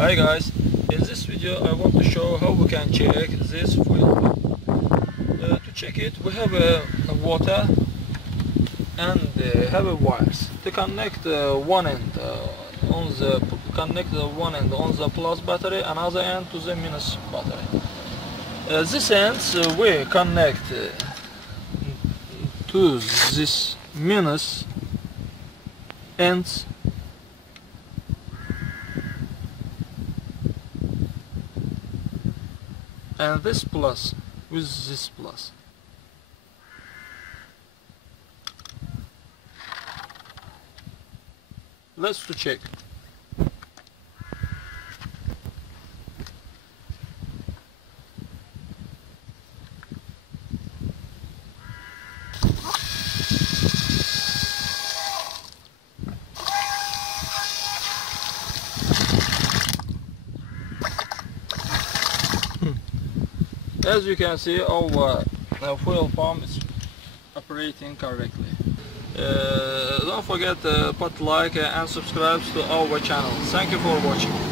Hi guys, in this video I want to show how we can check this fuel pump. To check it we have a water and have a wires to connect one end on the plus battery and other end to the minus battery. This ends we connect to this minus ends and this plus with this plus. Let's to check. As you can see, our fuel pump is operating correctly. Don't forget to put like and subscribe to our channel. Thank you for watching.